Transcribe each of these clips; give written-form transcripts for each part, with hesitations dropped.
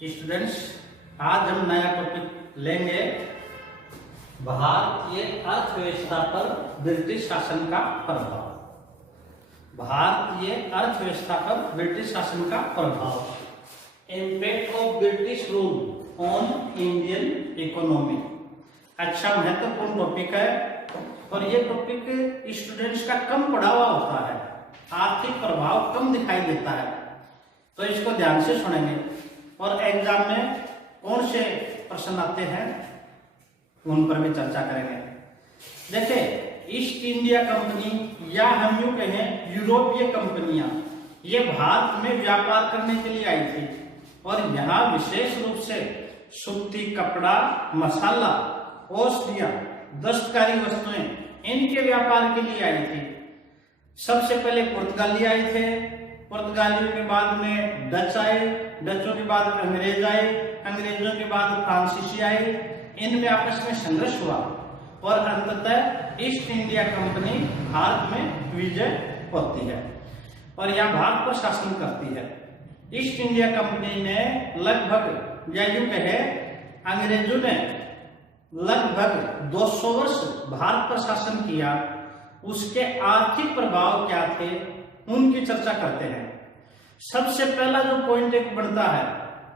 Students, आज हम नया टॉपिक लेंगे भारतीय अर्थव्यवस्था पर ब्रिटिश शासन का प्रभाव। भारतीय अर्थव्यवस्था पर ब्रिटिश शासन का प्रभाव, impact of British rule on Indian economy. अच्छा महत्वपूर्ण टॉपिक है और ये टॉपिक स्टूडेंट्स का कम पढ़ा हुआ होता है, आर्थिक प्रभाव कम दिखाई देता है, तो इसको ध्यान से सुनेंगे और एग्जाम में कौन से प्रश्न आते हैं उन पर भी चर्चा करेंगे। देखिए, ईस्ट इंडिया कंपनी या हम यूं कहें यूरोपीय कंपनियां ये भारत में व्यापार करने के लिए आई थी और यहाँ विशेष रूप से सूती कपड़ा, मसाला, औषधियां, दस्तकारी वस्तुएं इनके व्यापार के लिए आई थी। सबसे पहले पुर्तगाली आए थे, पुर्तगालियों के बाद में डच आए, डचों के बाद अंग्रेज आए, अंग्रेजों के बाद फ्रांसीसी आए। इनमें आपस में संघर्ष हुआ और अंततः ईस्ट इंडिया कंपनी भारत में विजय होती है और यहाँ भारत पर शासन करती है। ईस्ट इंडिया कंपनी ने लगभग या यूं कहे अंग्रेजों ने लगभग 200 वर्ष भारत पर शासन किया। उसके आर्थिक प्रभाव क्या थे उनकी चर्चा करते हैं। सबसे पहला जो पॉइंट एक बनता है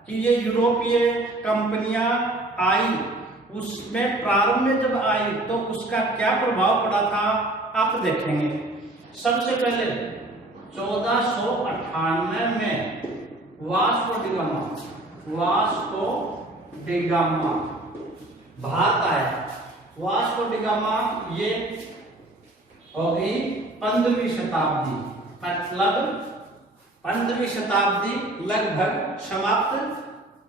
कि ये यूरोपीय कंपनियां आई, उसमें प्रारंभ में जब आई तो उसका क्या प्रभाव पड़ा था आप देखेंगे। सबसे पहले 1498 में वास्को डिगामा भारत आया। वास्को डिगामा ये हो गई 15वीं शताब्दी, मतलब 15वीं शताब्दी लगभग समाप्त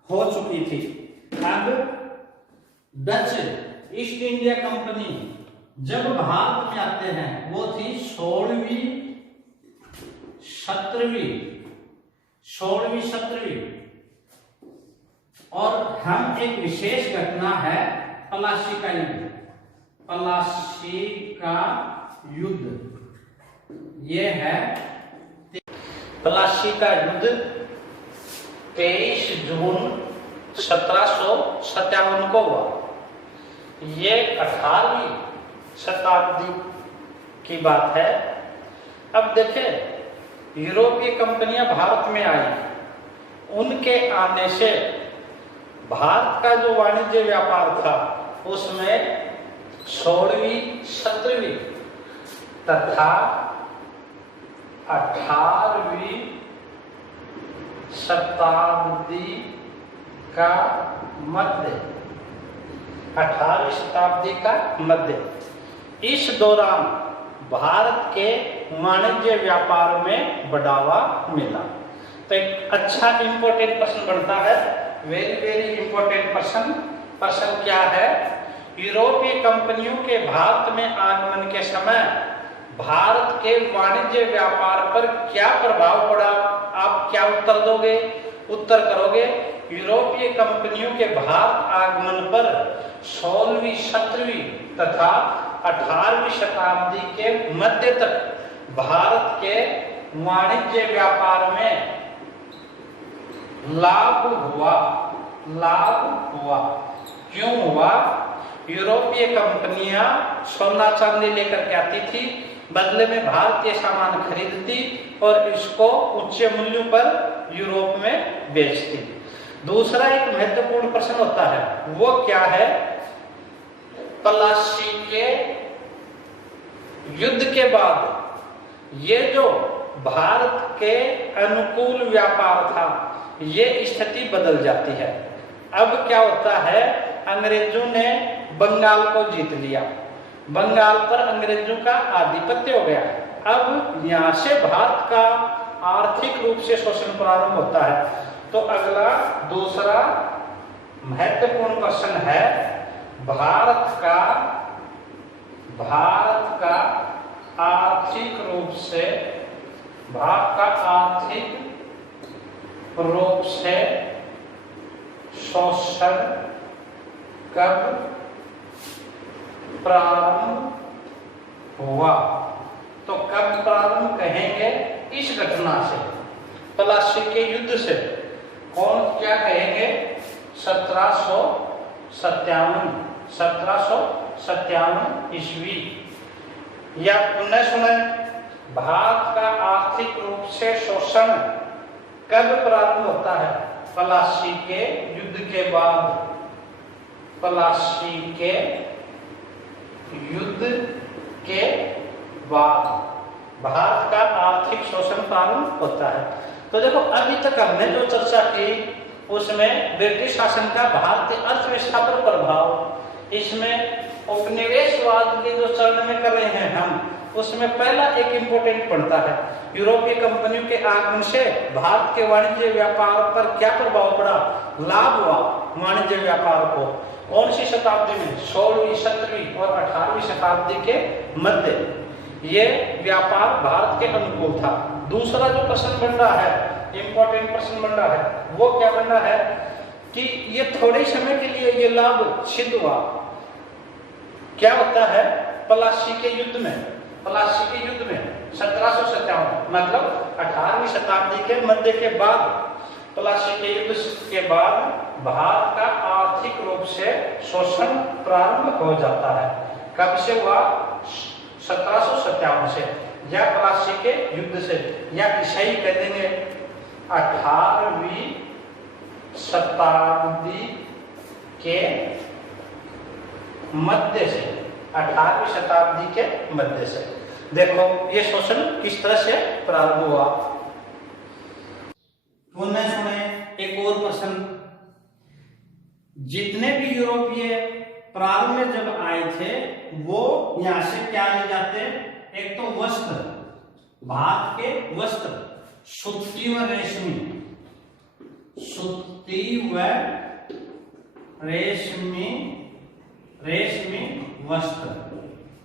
हो चुकी थी। अब डच ईस्ट इंडिया कंपनी जब भारत में आते हैं वो थी 16वीं 17वीं और हम एक विशेष घटना है प्लासी का युद्ध। प्लासी का युद्ध ये है प्लासी का युद्ध 23 जून 1757 को हुआ। ये 18वीं शताब्दी की बात है। अब देखें, यूरोपीय कंपनियां भारत में आई, उनके आने से भारत का जो वाणिज्य व्यापार था उसमें 16वीं 17वीं तथा 18वीं शताब्दी का मध्य, 18वीं शताब्दी का मध्य, इस दौरान भारत के वाणिज्य व्यापार में बढ़ावा मिला। तो एक अच्छा इंपॉर्टेंट प्रश्न बनता है, वेरी वेरी इंपॉर्टेंट प्रश्न क्या है? यूरोपीय कंपनियों के भारत में आगमन के समय भारत के वाणिज्य व्यापार पर क्या प्रभाव पड़ा? आप क्या उत्तर दोगे? उत्तर करोगे यूरोपीय कंपनियों के भारत आगमन पर 16वीं 17वीं तथा 18वीं शताब्दी के मध्य तक भारत के वाणिज्य व्यापार में लाभ हुआ। क्यों हुआ? यूरोपीय कंपनियां सोना चांदी लेकर के आती थी, बदले में भारतीय सामान खरीदती और इसको उच्च मूल्यों पर यूरोप में बेचती। दूसरा एक महत्वपूर्ण प्रश्न होता है, वो क्या है? प्लासी के युद्ध के बाद ये जो भारत के अनुकूल व्यापार था ये स्थिति बदल जाती है। अब क्या होता है? अंग्रेजों ने बंगाल को जीत लिया, बंगाल पर अंग्रेजों का आधिपत्य हो गया। अब यहाँ से भारत का आर्थिक रूप से शोषण प्रारंभ होता है। तो अगला दूसरा महत्वपूर्ण प्रश्न है, भारत का आर्थिक रूप से शोषण कब प्रारंभ हुआ? तो कब प्रारंभ कहेंगे? इस घटना से, प्लासी के युद्ध से। कौन क्या कहेंगे? 1757 ईस्वी। या पुनः सुने, भारत का आर्थिक रूप से शोषण कब प्रारंभ होता है? प्लासी के युद्ध के बाद। प्लासी के युद्ध के बाद भारत का आर्थिक शोषण प्रारंभ होता है। तो देखो, अभी तक हमने जो चर्चा की उसमें ब्रिटिश शासन का भारतीय अर्थव्यवस्था पर प्रभाव, इसमें उपनिवेशवाद के जो चरण में कर रहे हैं हम, उसमें पहला एक इंपॉर्टेंट पड़ता है, यूरोपीय कंपनियों के आगमन से भारत के वाणिज्य व्यापार पर क्या प्रभाव पड़ा, लाभ हुआ वाणिज्य व्यापार को। कौन सी शताब्दी में? 16वीं, 17वीं और 18वीं शताब्दी के मध्य ये व्यापार भारत के अनुकूल था। दूसरा जो प्रश्न बन रहा है, इंपॉर्टेंट प्रश्न बन रहा है, वो क्या बन रहा है कि ये थोड़े समय के लिए ये लाभ सिद्ध हुआ। क्या होता है? प्लासी के युद्ध में 1757 मतलब 18वीं शताब्दी के मध्य के बाद, प्लासी के युद्ध के बाद भारत का आर्थिक रूप से शोषण प्रारंभ हो जाता है। कब से हुआ? 1757 से, या प्लासी के युद्ध से, या ईसाई कह देंगे 18वीं शताब्दी के मध्य से, 18वीं शताब्दी के मध्य से। देखो ये शोषण किस तरह से प्रारंभ हुआ। पुनः सुने एक और प्रश्न, जितने भी यूरोपीय प्रारंभ में जब आए थे वो यहां से क्या ले जाते? एक तो वस्त्र, भारत के वस्त्र, सूती व रेशमी, रेशमी वस्त्र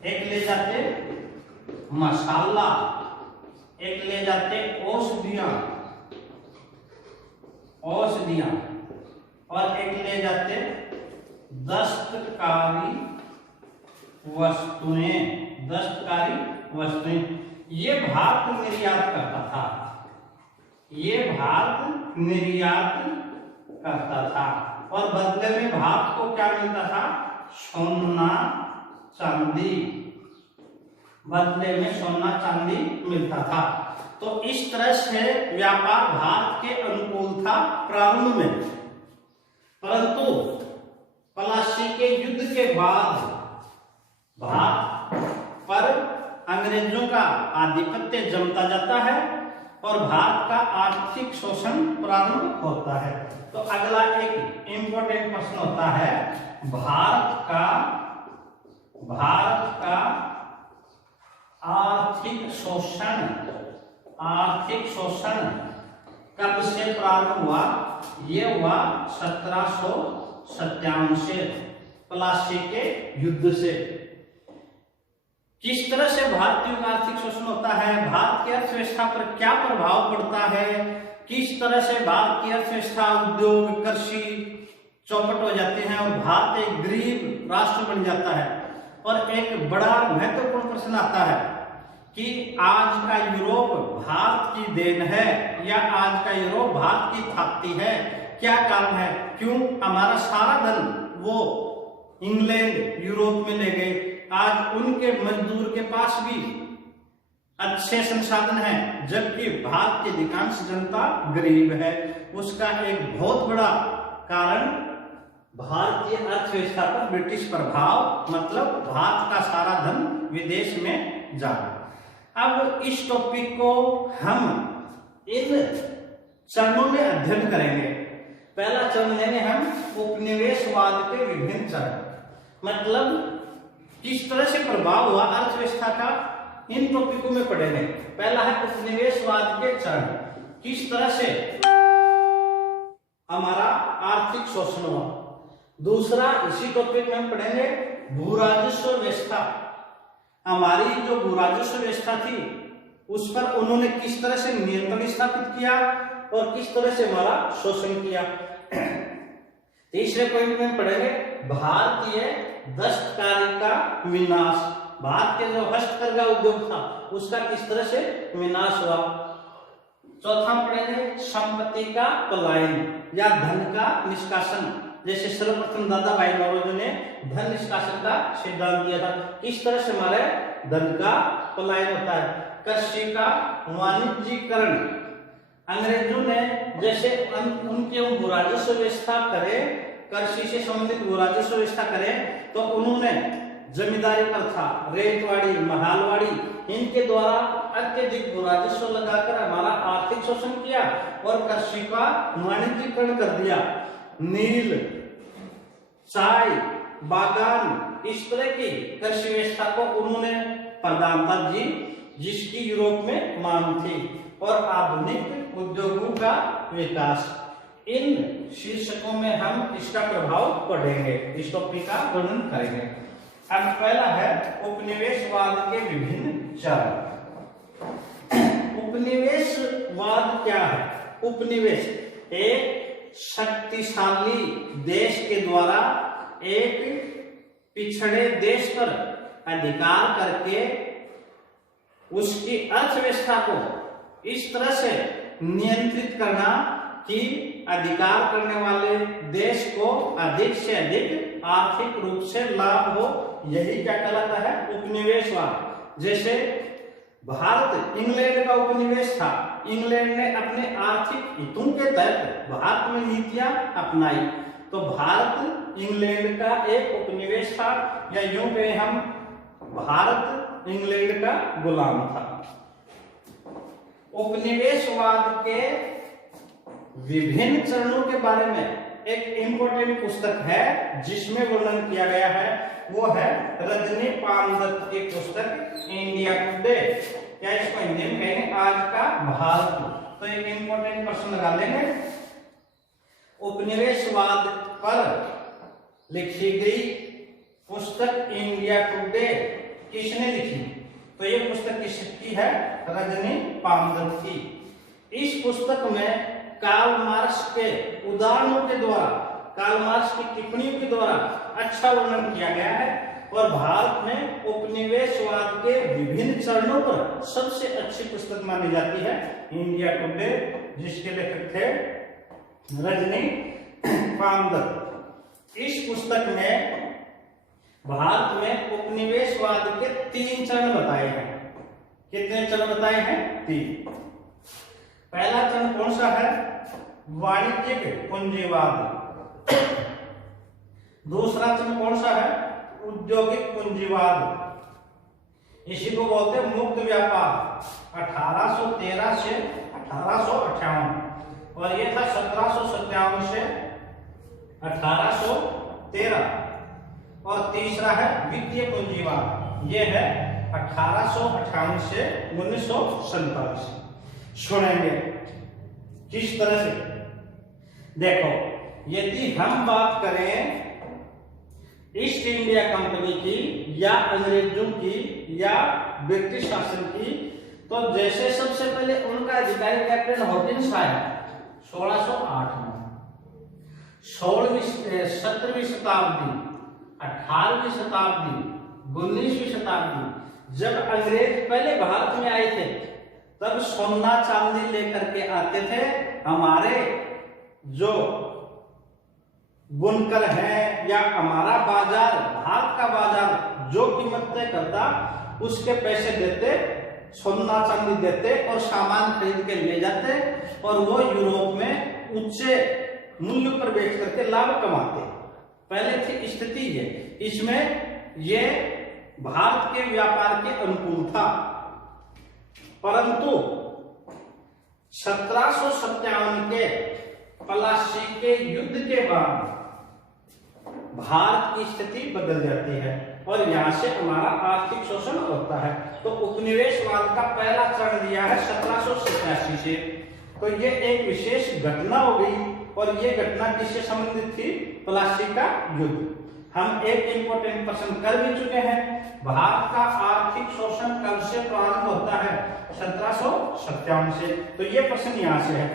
एक ले जाते, मसाला एक ले जाते, औषधियां और एक ले जाते दस्तकारी वस्तुएं। ये भारत निर्यात करता था, और बदले में भारत को क्या मिलता था? सोना चांदी मिलता था। तो इस तरह से व्यापार भारत के अनुकूल था प्रारंभ में, परंतु प्लासी के युद्ध के बाद भारत पर अंग्रेजों का आधिपत्य जमता जाता है और भारत का आर्थिक शोषण प्रारंभ होता है। तो अगला एक इंपॉर्टेंट प्रश्न होता है, भारत का आर्थिक शोषण कब से प्रारंभ हुआ? ये हुआ 1757 से, प्लासी के युद्ध से। किस तरह से भारतीयों का आर्थिक शोषण होता है, भारत की अर्थव्यवस्था पर क्या प्रभाव पड़ता है, किस तरह से भारत की अर्थव्यवस्था, उद्योग, कृषि चौपट हो जाते हैं और भारत एक गरीब राष्ट्र बन जाता है। और एक बड़ा महत्वपूर्ण प्रश्न आता है कि आज का यूरोप भारत की देन है या आज का यूरोप भारत की थाती है? क्या कारण है? क्यों हमारा सारा धन वो इंग्लैंड, यूरोप में ले गए? आज उनके मजदूर के पास भी अच्छे संसाधन हैं, जबकि भारत की अधिकांश जनता गरीब है। उसका एक बहुत बड़ा कारण भारतीय अर्थव्यवस्था पर ब्रिटिश प्रभाव, मतलब भारत का सारा धन विदेश में जाना। अब इस टॉपिक को हम इन चरणों में अध्ययन करेंगे। पहला चरण लेंगे हम उपनिवेशवाद के विभिन्न चरण, मतलब किस तरह से प्रभाव हुआ अर्थव्यवस्था का, इन टॉपिकों में पढ़ेंगे। पहला है उपनिवेशवाद के चरण, किस तरह से हमारा आर्थिक शोषण हुआ। दूसरा इसी टॉपिक में हम पढ़ेंगे भू राजस्व व्यवस्था, हमारी जो भू राजस्व व्यवस्था थी उस पर उन्होंने किस तरह से नियंत्रण स्थापित किया और किस तरह से हमारा शोषण किया। तीसरे पॉइंट में पढ़ेंगे भारतीय दस्तकारी का विनाश, भारत के जो हस्तकरघा उद्योग था उसका किस तरह से विनाश हुआ। चौथा पढ़ेंगे संपत्ति का पलायन या धन का निष्कासन। जैसे सर्वप्रथम दादा भाई नौरोजी ने धन निष्कासन का सिद्धांत दिया था। किस तरह से हमारे धन का पलायन होता है। कृषि का वाणिज्यीकरण, अंग्रेजों ने जैसे उनके राजस्व व्यवस्था करे, कृषि से संबंधित राजस्व व्यवस्था करे, तो उन्होंने जमींदारी प्रथा, रेतवाड़ी, महालवाड़ी, इनके द्वारा अत्यधिक राजस्व लगाकर हमारा आर्थिक शोषण किया और कृषि का वाणिज्यीकरण कर दिया। नील, चाय बागान, इस तरह की कृषि व्यवस्था को उन्होंने प्रदानता दी, जिसकी यूरोप में मांग थी, और आधुनिक उद्योगों का विकास। इन शीर्षकों में हम इसका प्रभाव पढ़ेंगे, इस टॉपिक का वर्णन करेंगे। अब पहला है उपनिवेशवाद के विभिन्न चरण। उपनिवेशवाद क्या है? उपनिवेश एक शक्तिशाली देश के द्वारा एक पिछड़े देश पर अधिकार करके उसकी अर्थव्यवस्था को इस तरह से नियंत्रित करना कि अधिकार करने वाले देश को अधिक से अधिक आर्थिक रूप से लाभ हो, यही क्या कहलाता है? उपनिवेशवाद। जैसे भारत इंग्लैंड का उपनिवेश था, इंग्लैंड ने अपने आर्थिक हितों के तहत भारत में नीतियां अपनाई, तो भारत इंग्लैंड का एक उपनिवेश था, या यूं कहें हम भारत इंग्लैंड का गुलाम था। उपनिवेशवाद के विभिन्न चरणों के बारे में एक इंपॉर्टेंट पुस्तक है जिसमें वर्णन किया गया है, वो है रजनी पामदत्त की पुस्तक इंडिया टुडे, या इसको हिंदी में कहेंगे आज का भारत। तो एक इंपॉर्टेंट प्रश्न लगा लेंगे। उपनिवेशवाद पर लिखी गई पुस्तक इंडिया टुडे किसने लिखी? तो ये पुस्तक किसकी है? रजनी पामदत्त की। इस पुस्तक में कार्ल मार्क्स के उदाहरणों के द्वारा, कार्ल मार्क्स की टिप्पणियों के द्वारा अच्छा वर्णन किया गया है, और भारत में उपनिवेशवाद के विभिन्न चरणों पर सबसे अच्छी पुस्तक मानी जाती है इंडिया टुडे, जिसके लेखक थे रजनी पामदत्त। इस पुस्तक में भारत में उपनिवेशवाद के 3 चरण बताए हैं। कितने चरण बताए हैं? 3। पहला चरण कौन सा है? वाणिज्यिक पूंजीवाद। दूसरा चरण कौन सा है? औद्योगिक पूंजीवाद। इसी को बोलते हैं मुक्त व्यापार, 1813 से 1858, और ये था 1757 से 1813। और तीसरा है वित्तीय पूंजीवाद, ये है 1858 से 1947। सुनेंगे किस तरह से। देखो, यदि हम बात करें ईस्ट इंडिया कंपनी की या अंग्रेजों की या ब्रिटिश शासन की, तो जैसे सबसे पहले उनका अधिकारी कैप्टन हॉकिंस आया 1608 में। 17वीं शताब्दी, 18वीं शताब्दी, 19वीं शताब्दी, जब अंग्रेज पहले भारत में आए थे, तब सोना चांदी लेकर के आते थे। हमारे जो बुनकर है या हमारा बाजार, भारत का बाजार जो कीमत तय करता, उसके पैसे देते, सोना चांदी देते और सामान खरीद के ले जाते, और वो यूरोप में ऊंचे मूल्य पर बेच करके लाभ कमाते। पहले थी स्थिति ये, इसमें ये भारत के व्यापार के अनुकूल था। परंतु 1757 के प्लासी के युद्ध के बाद भारत की स्थिति बदल जाती है और यहां से हमारा आर्थिक शोषण होता है। तो उपनिवेशवाद का पहला चरण दिया है 1787 से। तो ये एक विशेष घटना हो गई, और ये घटना किससे संबंधित थी? प्लासी का युद्ध। हम एक इंपॉर्टेंट प्रश्न कर भी चुके हैं, भारत का आर्थिक शोषण कब से प्रारंभ होता है? 1757 से। तो ये प्रश्न यहाँ से है,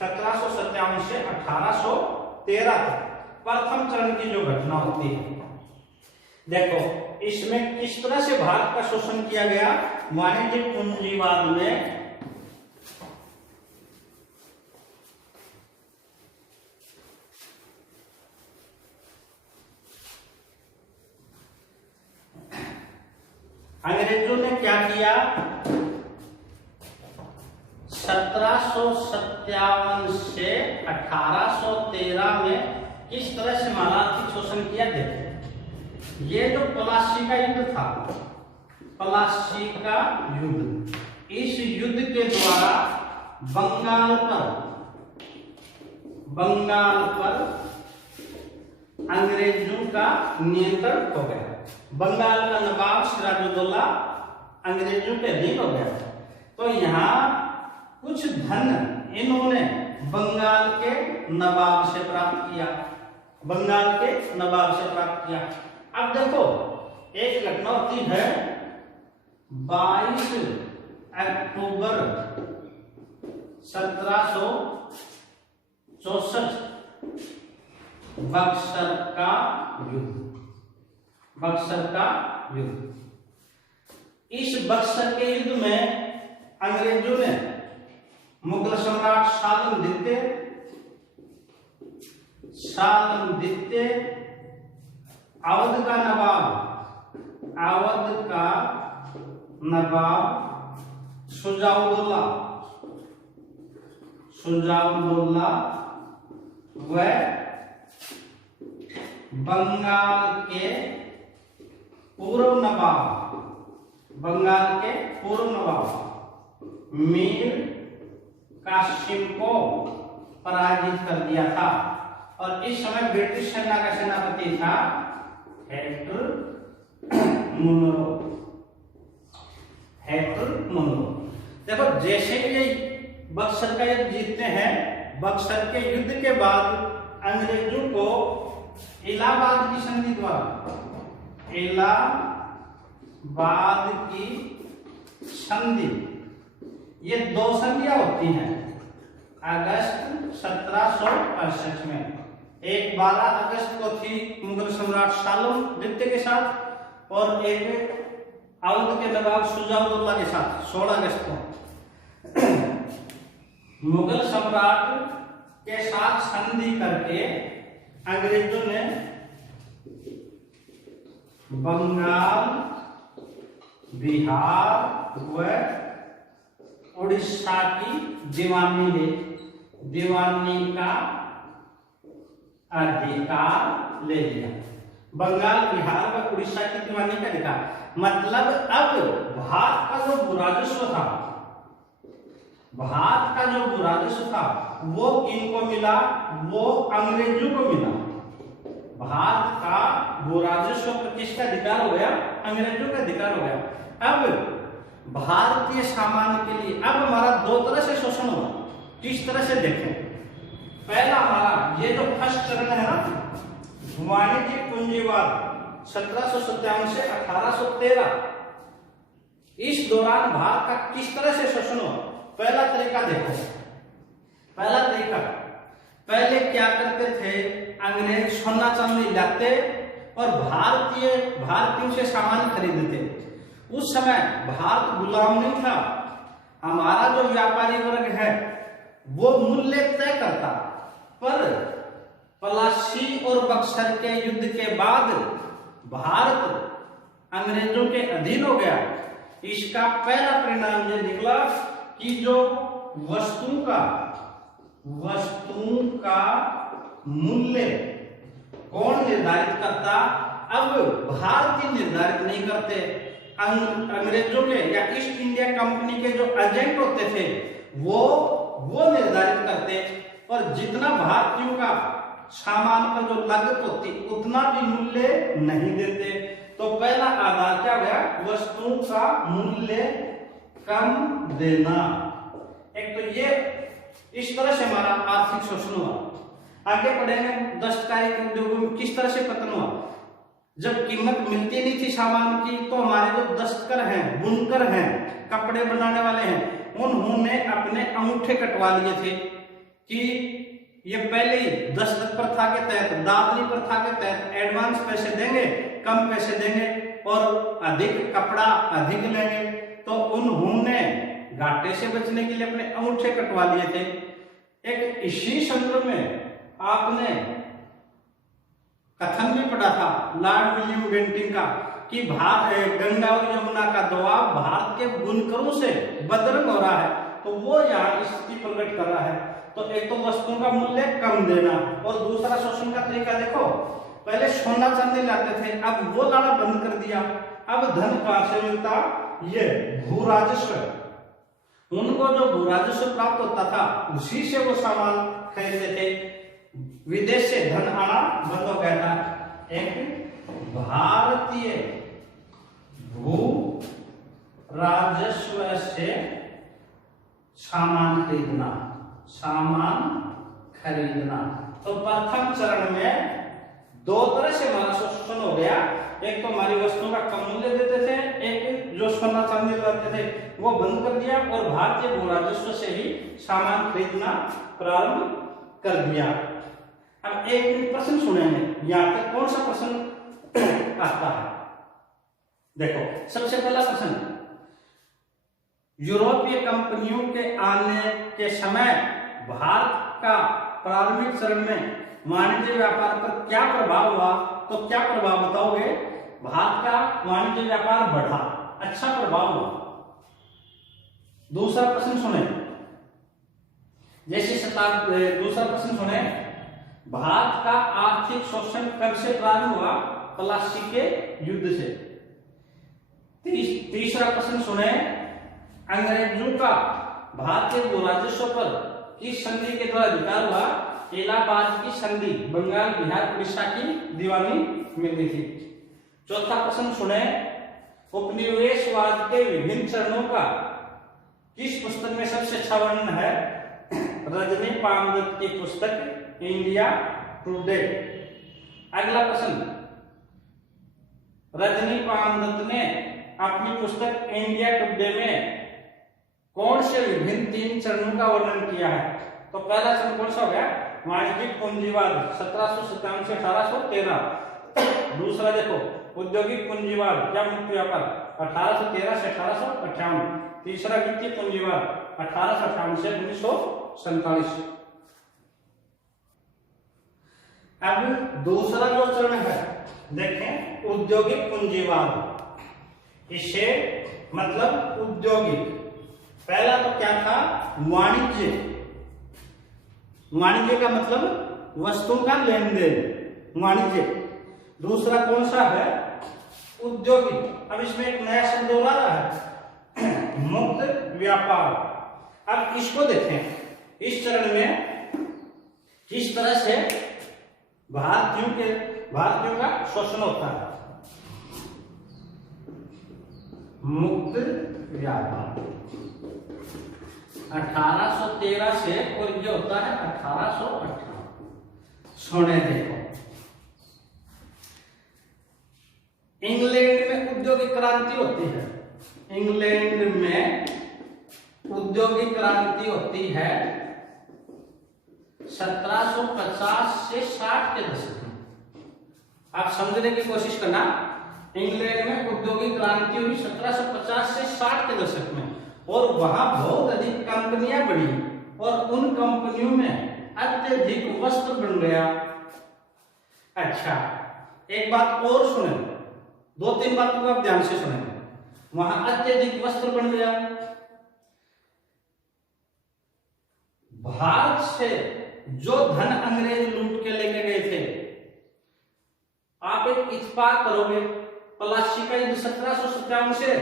1757 से 1813 तक प्रथम चरण की जो घटना होती है। देखो, इसमें किस तरह से भारत का शोषण किया गया। वाणिज्यिक पूंजीवाद में अंग्रेजों ने क्या किया, 1757 से 1813 में किस तरह से मालार्थिक शोषण किया। देखिए, ये जो प्लासी का युद्ध था, प्लासी का युद्ध, इस युद्ध के द्वारा बंगाल पर अंग्रेजों का नियंत्रण हो गया। बंगाल का नवाब सिराजुद्दौला अंग्रेजों के अधीन हो गया। तो यहाँ कुछ धन इन्होंने बंगाल के नवाब से प्राप्त किया, बंगाल के नवाब से प्राप्त किया। अब देखो, एक घटना होती है 22 अक्टूबर 1764, बक्सर का युद्ध। इस बक्सर के युद्ध में अंग्रेजों ने मुगल सम्राट शालम द्वितीय, अवध का नवाब सुजाउद्दौला व बंगाल के पूर्व नवाब मीर कासिम को पराजित कर दिया था। और इस समय ब्रिटिश सेना का सेनापति था हेक्टर मुनरो। देखो, जैसे ये बक्सर का युद्ध जीतते हैं, बक्सर के युद्ध के बाद अंग्रेजों को इलाहाबाद की संधि द्वारा, ये 2 संधियां होती हैं अगस्त 1765 में। एक 12 अगस्त को थी मुगल सम्राट शालम द्वितीय के साथ, और एक अवध के नवाब सुजाउद्दौला के साथ 16 अगस्त को। मुगल सम्राट के साथ संधि करके अंग्रेजों ने बंगाल, बिहार व उड़ीसा की दीवानी का अधिकार ले लिया। बंगाल, बिहार व उड़ीसा की दीवानी का अधिकार मतलब अब भारत का जो राजस्व था वो किनको मिला, वो अंग्रेजों को मिला। भारत का वो राजस्व पर किसका अधिकार हो गया, अंग्रेजों का अधिकार हो गया। अब भारतीय सामान के लिए अब हमारा 2 तरह से शोषण हुआ। किस तरह से देखें, पहला हमारा ये जो फर्स्ट चरण है ना, वाणिज्यिक पूंजीवाद 1757 से 1813, इस दौरान भारत का किस तरह से शोषण हुआ। पहला तरीका देखो, पहले क्या करते थे, अंग्रेज सोना चांदी लाते और भारतीयों से सामान खरीदते। उस समय भारत गुलाम नहीं था, हमारा जो व्यापारी वर्ग है वो मूल्य तय करता। पर प्लासी और बक्सर के युद्ध के बाद भारत अंग्रेजों के अधीन हो गया। इसका पहला परिणाम ये निकला कि जो वस्तुओं का मूल्य कौन निर्धारित करता, अब भारतीय निर्धारित नहीं करते, अंग्रेजों के या ईस्ट इंडिया कंपनी के जो एजेंट होते थे वो निर्धारित करते। और जितना भारतीयों का सामान पर जो लागत होती उतना भी मूल्य नहीं देते। तो पहला आधार क्या गया, वस्तुओं का मूल्य कम देना। एक तो ये इस तरह से हमारा आर्थिक शोषण हुआ। आगे पढ़ेंगे दस्तकारी के उद्योगों में किस तरह से पतन हुआ। जब कीमत मिलती नहीं थी सामान की, तो हमारे जो दस्तकर हैं, बुनकर हैं, कपड़े बनाने वाले हैं, उन्होंने अपने अंगूठे कटवा लिए थे कि ये पहले ही दस्तक प्रथा के तहत, दादरी प्रथा के तहत एडवांस पैसे देंगे, कम पैसे देंगे और अधिक कपड़ा अधिक लेंगे। तो उन्होंने घाटे से बचने के लिए अपने अंगूठे कटवा लिए थे। एक इसी संदर्भ में आपने कथन भी पढ़ा था लॉर्ड विलियम बेंटिंग का कि गंगा और यमुना का दबाव भारत के बुनकरों से बदरंग हो रहा है, तो वो यहाँ स्थिति प्रकट कर रहा है। तो एक तो वस्तुओं का मूल्य कम देना, और दूसरा शोषण का तरीका देखो, पहले सोना चांदी लाते थे, अब वो लाना बंद कर दिया। अब धन कहां से मिलता? ये भू राजस्व। उनको जो भू राजस्व प्राप्त होता था उसी से वो सामान खरीदते थे, विदेश से धन आना बंद हो गया था। एक भारतीय भू राजस्व से सामान खरीदना, तो प्रथम चरण में दो तरह से हमारा शोषण हो गया। एक तो हमारी वस्तुओं का कम मूल्य देते थे, एक जो सोना चांदी लाते थे वो बंद कर दिया, और भारतीय भू राजस्व से ही सामान खरीदना प्रारंभ कर दिया। अब एक प्रश्न सुनेंगे, यहाँ पे कौन सा प्रश्न आता है? देखो, सबसे पहला प्रश्न, यूरोपीय कंपनियों के आने के समय भारत का प्रारंभिक चरण में वाणिज्य व्यापार पर क्या प्रभाव हुआ? तो क्या प्रभाव बताओगे? भारत का वाणिज्य व्यापार बढ़ा, अच्छा प्रभाव हुआ। दूसरा प्रश्न सुने, दूसरा प्रश्न सुने, भारत का आर्थिक शोषण कब से प्रारंभ हुआ? प्लासी के युद्ध से। तीसरा प्रश्न सुने, अंग्रेजों का भारतीय भू राजस्व पर किस संधि के द्वारा अधिकार हुआ? इलाहाबाद की संधि, बंगाल, बिहार, उड़ीसा की दीवानी मिली थी। चौथा प्रश्न सुने, उपनिवेशवाद के विभिन्न चरणों का किस पुस्तक में सबसे अच्छा वर्णन है? रजनी पामदत्त की पुस्तक इंडिया टुडे। अगला प्रश्न, रजनी पामदत्त ने अपनी पुस्तक इंडिया टुडे में कौन से विभिन्न 3 चरणों का वर्णन किया है? तो पहला चरण कौन सा हो गया? वाणिज्यिक पूंजीवाद 1757 से 1813। दूसरा देखो, औद्योगिक पूंजीवाद या मुक्त व्यापार 1813 से 1858। तीसरा वित्तीय पूंजीवाद 1858 से 1947। अब दूसरा जो चरण है, देखें, औद्योगिक पूंजीवाद। इसे मतलब औद्योगिक, पहला तो क्या था? वाणिज्य। वाणिज्य का मतलब वस्तुओं का लेन देन, वाणिज्य। दूसरा कौन सा है? औद्योगिक। अब इसमें एक नया शब्द हो रहा है, मुक्त व्यापार। अब इसको देखें, इस चरण में किस तरह से भारतीयों का शोषण होता है। मुक्त व्यापार 1813 से, और ये होता है 1858। सुने देखो, इंग्लैंड में औद्योगिक क्रांति होती है। इंग्लैंड में औद्योगिक क्रांति होती है 1750 से 60 के दशक में। आप समझने की कोशिश करना, इंग्लैंड में औद्योगिक क्रांति हुई 1750 से 60 के दशक में, और वहां बहुत अधिक कंपनियां बढ़ी, और उन कंपनियों में अत्यधिक वस्त्र बन गया। अच्छा, एक बात और सुने, 2-3 बातों को आप ध्यान से सुनेंगे। वहां अत्यधिक वस्त्र बन गया, भारत से जो धन अंग्रेज लूट के लेके गए थे, आप एक इत्तेफाक करोगे, प्लासी का युद्ध 1757 से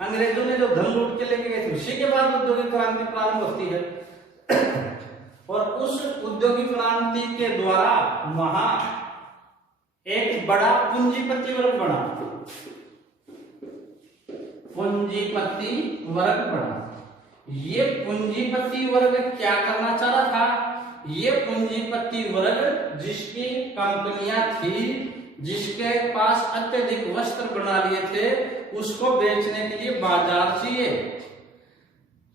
अंग्रेजों ने जो धन लूट के लेके गए थे, उसी के बाद औद्योगिक क्रांति प्रारंभ होती है। और उस औद्योगिक क्रांति के द्वारा वहां एक बड़ा पूंजीपति वर्ग बना, पूंजीपति वर्ग बना। ये पूंजीपति वर्ग क्या करना चाह रहा था? ये पूंजीपति वर्ग जिसकी कंपनियां थी, जिसके पास अत्यधिक वस्त्र बना लिए थे, उसको बेचने के लिए बाजार चाहिए।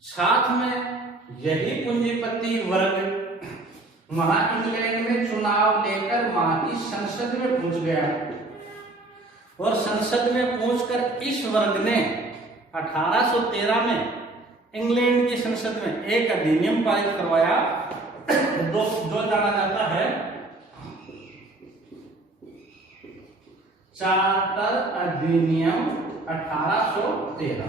साथ में यही पूंजीपति वर्ग वहां इंग्लैंड में चुनाव लेकर वहां की संसद में पहुंच गया, और संसद में पहुंचकर इस वर्ग ने 1813 में इंग्लैंड की संसद में एक अधिनियम पारित करवाया, जो जाना जाता है चार्टर अधिनियम 1813।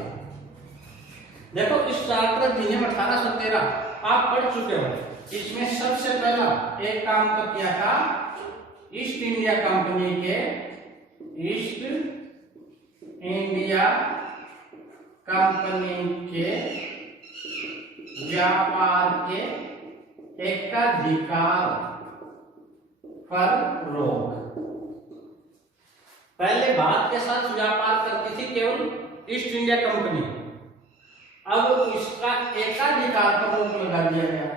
देखो इस चार्टर अधिनियम 1813 आप पढ़ चुके हो। इसमें सबसे पहला एक काम तो किया था, ईस्ट इंडिया कंपनी के व्यापार के एकाधिकार पर रोक। पहले भारत के साथ व्यापार करती थी केवल ईस्ट इंडिया कंपनी, अब इसका एकाधिकार पर रोक लगा दिया गया।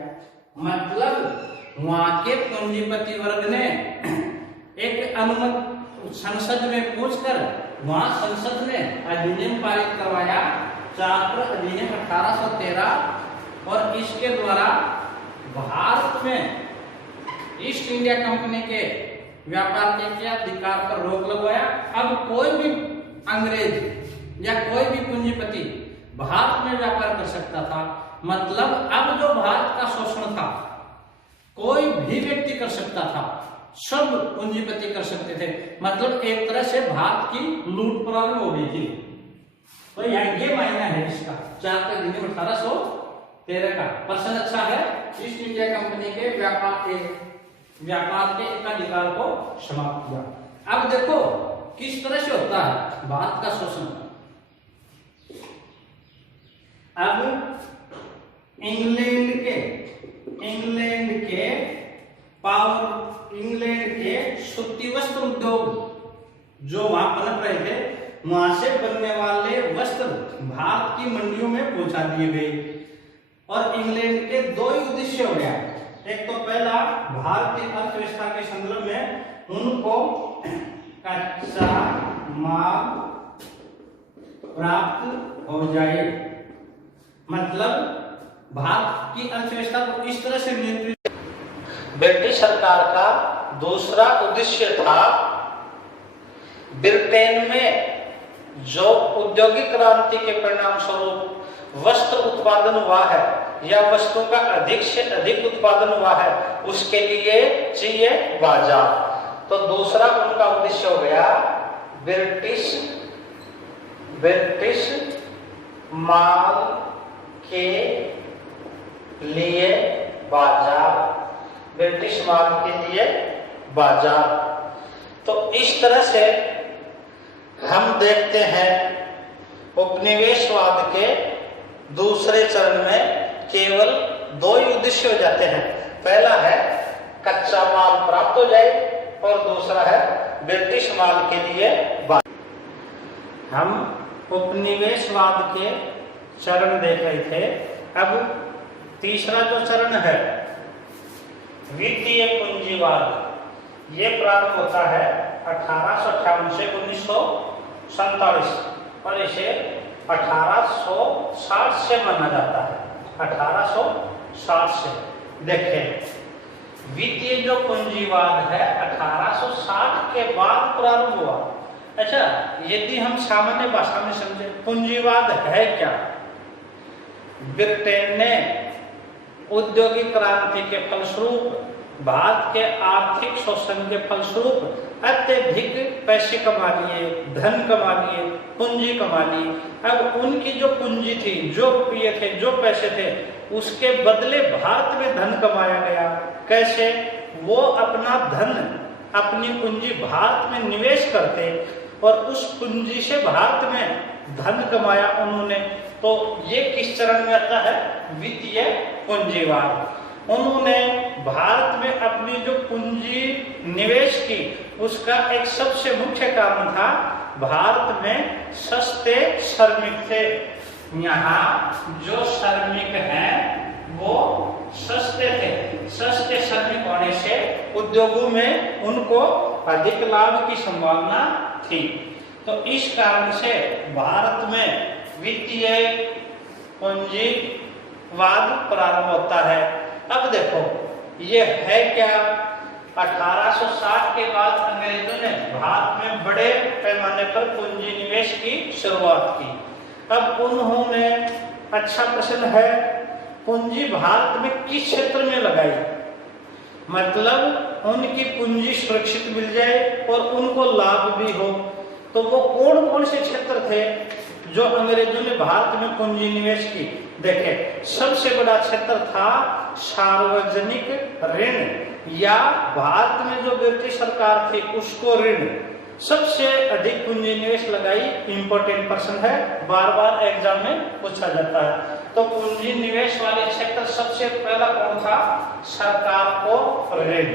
मतलब वहां के पूंजीपति वर्ग ने एक अनुमति संसद में पूछकर वहां संसद ने अधिनियम पारित करवाया, चार्टर अधिनियम 1813, और इसके द्वारा भारत में ईस्ट इंडिया कंपनी के व्यापार के अधिकार पर रोक लगवाया। अब कोई भी अंग्रेज या कोई भी पूंजीपति भारत में व्यापार कर सकता था। मतलब अब जो भारत का शोषण था कोई भी व्यक्ति कर सकता था, सब पूंजीपति कर सकते थे। मतलब एक तरह से भारत की लूट प्रारंभ हो गई थी। तो ये मायना है इसका, चार्टर अधिनियम 1813 का। प्रश्न अच्छा है। ईस्ट इंडिया कंपनी के व्यापार के एकाधिकार को समाप्त किया। अब देखो किस तरह से होता है भारत का शोषण। अब इंग्लैंड के सूती वस्त्र उद्योग जो वहां पनप रहे थे, वहां से बनने वाले वस्त्र भारत की मंडियों में पहुंचा दिए गए। और इंग्लैंड के दो ही उद्देश्य हो गया। एक तो पहला, भारतीय अर्थव्यवस्था के संदर्भ में उनको कच्चा माल प्राप्त हो जाए। मतलब भारत की अर्थव्यवस्था को इस तरह से नियंत्रित। ब्रिटिश सरकार का दूसरा उद्देश्य था ब्रिटेन में जो औद्योगिक क्रांति के परिणाम स्वरूप वस्त्र उत्पादन हुआ है या वस्तु का अधिक से अधिक उत्पादन हुआ है, उसके लिए चाहिए बाजार। तो दूसरा उनका उद्देश्य हो गया ब्रिटिश माल के लिए बाजार, ब्रिटिश माल के लिए बाजार। तो इस तरह से हम देखते हैं उपनिवेशवाद के दूसरे चरण में केवल दो ही उद्देश्य हो जाते हैं। पहला है कच्चा माल प्राप्त हो जाए और दूसरा है ब्रिटिश माल के लिए बाजार। हम उपनिवेशवाद के चरण देख रहे थे। अब तीसरा जो चरण है वित्तीय पूंजीवाद, ये प्रारंभ होता है 1858 से 1947 और इसे 1860 से माना जाता है। 1860 से देखें, वित्तीय जो पूंजीवाद है 1860 के बाद प्रारंभ हुआ। अच्छा, यदि हम सामान्य भाषा में समझे पूंजीवाद है क्या? ब्रिटेन ने औद्योगिक क्रांति के फलस्वरूप, भारत के आर्थिक शोषण के फलस्वरूप अत्यधिक पैसे कमा लिए, धन कमा लिए, पूंजी कमा ली। अब उनकी जो पूंजी थी, जो रुपये थे, जो पैसे थे, उसके बदले भारत में धन कमाया गया। कैसे? वो अपना धन, अपनी पूंजी भारत में निवेश करते और उस पूंजी से भारत में धन कमाया उन्होंने। तो ये किस चरण में आता है? वित्तीय पूंजीवाद। उन्होंने भारत में अपनी जो पूंजी निवेश की, उसका एक सबसे मुख्य कारण था भारत में सस्ते श्रमिक थे। यहाँ जो श्रमिक हैं वो सस्ते थे। सस्ते श्रमिक होने से उद्योगों में उनको अधिक लाभ की संभावना थी। तो इस कारण से भारत में वित्तीय पूंजीवाद प्रारंभ होता है। अब देखो ये है क्या? 1860 के बाद अंग्रेजों ने भारत में बड़े पैमाने पर पूंजी निवेश की शुरुआत की। अब उन्होंने, अच्छा प्रश्न है, पूंजी भारत में किस क्षेत्र में लगाई? मतलब उनकी पूंजी सुरक्षित मिल जाए और उनको लाभ भी हो। तो वो कौन कौन से क्षेत्र थे जो अंग्रेजों ने भारत में पूंजी निवेश की? देखें, सबसे बड़ा क्षेत्र था सार्वजनिक ऋण, या भारत में जो ब्रिटिश सरकार थी उसको ऋण। सबसे अधिक पूंजी निवेश लगाई इंपॉर्टेंट प्रश्न है, बार बार एग्जाम में पूछा जाता है। तो पूंजी निवेश वाले क्षेत्र सबसे पहला कौन था? सरकार को ऋण।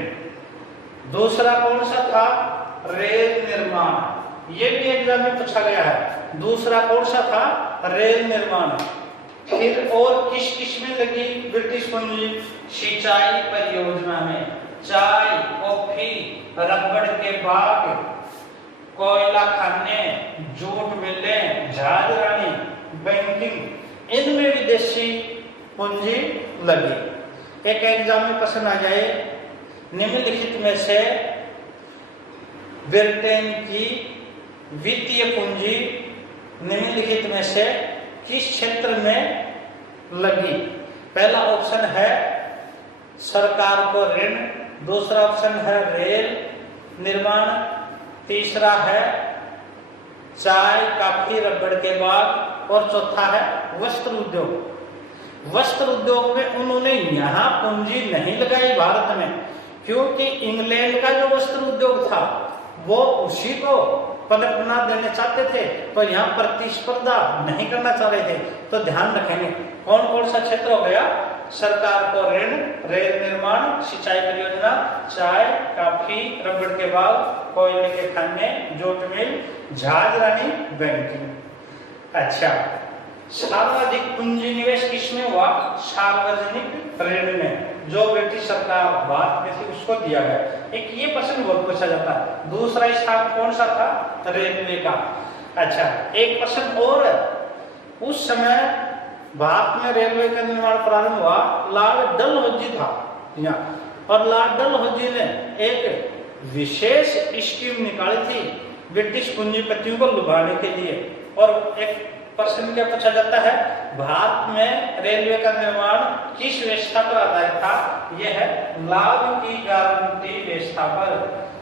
दूसरा कौन सा था? रेल निर्माण, ये भी एग्जाम में पूछा गया है। दूसरा कौन सा था? रेल निर्माण। फिर और किस किस में लगी ब्रिटिश पूंजी? सिंचाई परियोजना में, चाय, कॉफी, रबड़ के बाग, कोयला खाने, जूट मिलें, जहाज रानी, बैंकिंग, इनमें विदेशी पूंजी लगी। एक एग्जाम में प्रश्न आ जाए, निम्नलिखित में से ब्रिटेन की वित्तीय पूंजी निम्नलिखित में से किस क्षेत्र में लगी? पहला ऑप्शन है सरकार को ऋण, दूसरा ऑप्शन है रेल निर्माण, तीसरा है चाय, कॉफी, रबड़ के बाग, और चौथा है वस्त्र उद्योग। वस्त्र उद्योग में उन्होंने यहाँ पूंजी नहीं लगाई भारत में, क्योंकि इंग्लैंड का जो वस्त्र उद्योग था वो उसी को पनपना देना चाहते थे, पर यहाँ प्रतिस्पर्धा नहीं करना चाह रहे थे। तो ध्यान रखेंगे कौन कौन सा क्षेत्र हो गया? सरकार को ऋण, रेल निर्माण, सिंचाई परियोजना, चाय, कॉफी, रबड़ के बाग, कोयले के खाने, जूट मिल, जहाज रानी, बैंकिंग। अच्छा, सर्वाधिक पूंजी निवेश किसमें हुआ? सार्वजनिक ऋण में, जो ब्रिटिश सरकार भारत में थी उसको दिया गया। एक ये प्रश्न बहुत पूछा जाता है। दूसरा स्थान कौन सा था? रेलवे का। अच्छा, एक प्रश्न और, उस समय भारत में रेलवे का निर्माण प्रारंभ हुआ, लॉर्ड डलहौजी था यहाँ, और लॉर्ड डलहौजी ने एक विशेष स्कीम निकाली थी ब्रिटिश पूंजीपतियों को लुभाने के लिए। और एक प्रश्न क्या पूछा जाता है, भारत में रेलवे का निर्माण किस व्यवस्था पर आधारित था? यह है लाभ की गारंटी व्यवस्था पर।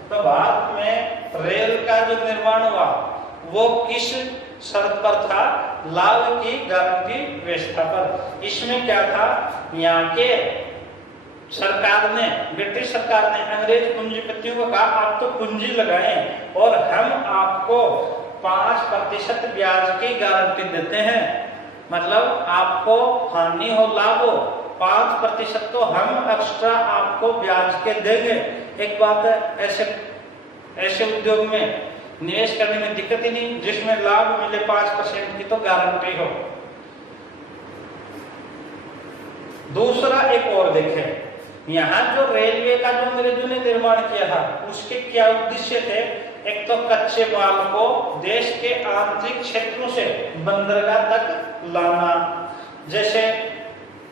तो भारत में रेल का जो निर्माण हुआ वो किस शर्त पर था? लाभ की गारंटी व्यवस्था पर। इसमें क्या था? यहाँ के सरकार ने, ब्रिटिश सरकार ने अंग्रेज पूंजीपतियों को कहा आप तो पूंजी लगाएं और हम आपको 5% ब्याज की गारंटी देते हैं, मतलब आपको हानि हो लाभ हो 5% तो हम एक्स्ट्रा आपको ब्याज के देंगे। एक बात है, ऐसे उद्योग में निवेश करने में दिक्कत ही नहीं, जिसमें लाभ मिले 5% की तो गारंटी हो। दूसरा एक और देखें, यहाँ जो रेलवे का जो अंग्रेजों ने निर्माण किया था उसके क्या उद्देश्य थे? एक तो कच्चे माल को देश के आंतरिक क्षेत्रों से बंदरगाह तक लाना, जैसे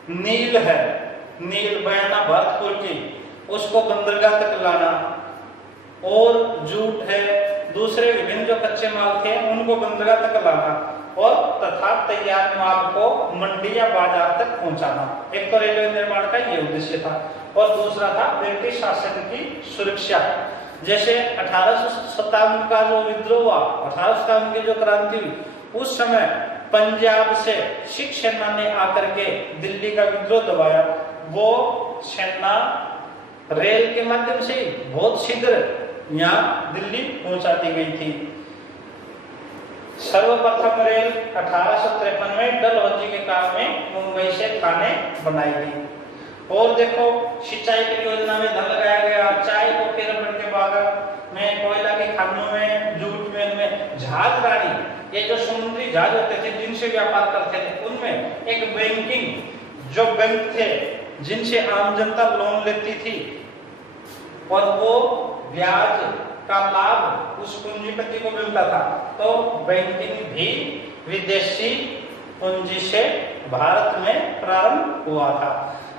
नील है, नील बयाना भरतपुर की, उसको बंदरगाह तक लाना, और जूट है, दूसरे विभिन्न जो कच्चे माल थे उनको बंदरगाह तक लाना, और तथा तैयार माल को मंडी या बाजार तक पहुंचाना। एक तो रेलवे निर्माण का ये उद्देश्य था, और दूसरा था ब्रिटिश शासन की सुरक्षा। जैसे 1857 का जो विद्रोह हुआ, 1857 की जो क्रांति हुई, उस समय पंजाब से सिख सेना ने आकर के दिल्ली का विद्रोह दबाया। वो सेना रेल के माध्यम से बहुत शीघ्र यहाँ दिल्ली पहुंचाती गई थी। सर्वप्रथम रेल 1853 में डलहौजी के काल में मुंबई से थाने बनाई गई। और देखो, सिंचाई परियोजना में धन लगाया गया, चाय को फिर रबड़ के बाग में, कोयला के खानों में, जूट मिल में, जहाज रानी, ये जो समुद्री जहाज होते थे जिनसे व्यापार करते थे, उनमें एक बैंकिंग, जो बैंक थे जिनसे आम जनता लोन लेती थी और वो ब्याज का लाभ उस पूंजीपति को मिलता था। तो बैंकिंग भी विदेशी पूंजी से भारत में प्रारंभ हुआ था।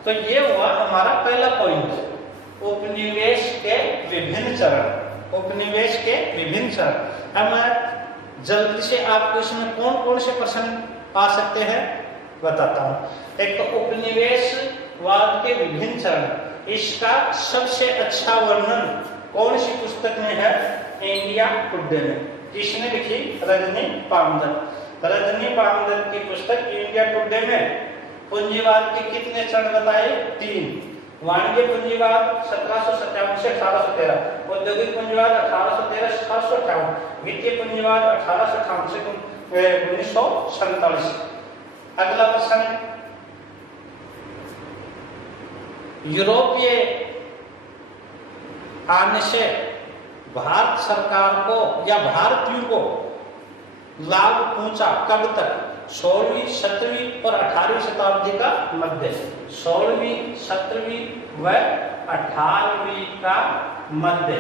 तो ये हुआ हमारा पहला पॉइंट, उपनिवेश के विभिन्न चरण। उपनिवेश के विभिन्न चरण। अब मैं जल्दी से आपको इसमें कौन कौन से प्रश्न आ सकते हैं बताता हूँ। एक तो उपनिवेशवाद के विभिन्न चरण। इसका सबसे अच्छा वर्णन कौन सी पुस्तक में है? इंडिया टुडे में। किसने लिखी? रजनी पामदत्त। रजनी पामदत्त की पुस्तक इंडिया टुडे में पूंजीवाद के कितने चरण बताए? 3। वाणिज्य पूंजीवाद 1757 से 1813, औद्योगिक पूंजीवाद 1813 से 1858, वित्तीय पूंजीवाद 1858 से 1947। अगला प्रश्न, यूरोपीय आने से भारत सरकार को या भारतीयों को लाभ पहुंचा कब तक? 16वीं, 17वीं और 18वीं शताब्दी का मध्य। 16वीं, 17वीं व 18वीं का मध्य।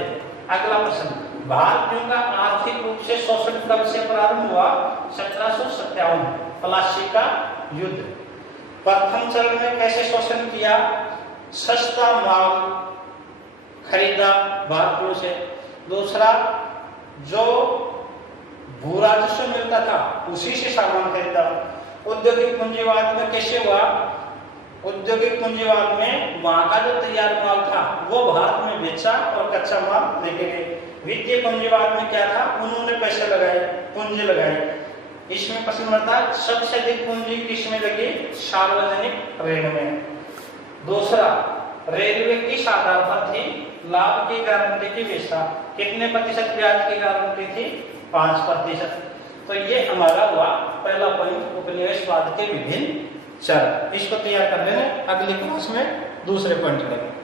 अगला प्रश्न, भारतीयों का आर्थिक रूप से शोषण कब से प्रारंभ हुआ? 1757, प्लासी का युद्ध। प्रथम चरण में कैसे शोषण किया? सस्ता माल खरीदा भारतीयों से। दूसरा, जो भू राजस्व मिलता था उसी से सामान खरीदा। औद्योगिक पूंजीवाद में कैसे हुआ? औद्योगिक पूंजीवाद में वहां का जो तैयार माल था वो भारत में बेचा और कच्चा माल लेके गए। वित्तीय पूंजीवाद में क्या था? उन्होंने पैसे लगाए, पूंजी लगाई। इसमें प्रश्न बनता है सबसे अधिक पूंजी किसमें लगी? सार्वजनिक ऋण में। दूसरा, रेलवे किस आधार पर थी? लाभ की गारंटी की व्यवस्था। कितने प्रतिशत ब्याज की गारंटी थी? 5%। तो ये हमारा हुआ पहला पॉइंट, उपनिवेशवाद के विभिन्न चरण। इसको तैयार कर लेना, अगली क्लास में दूसरे पॉइंट लेंगे।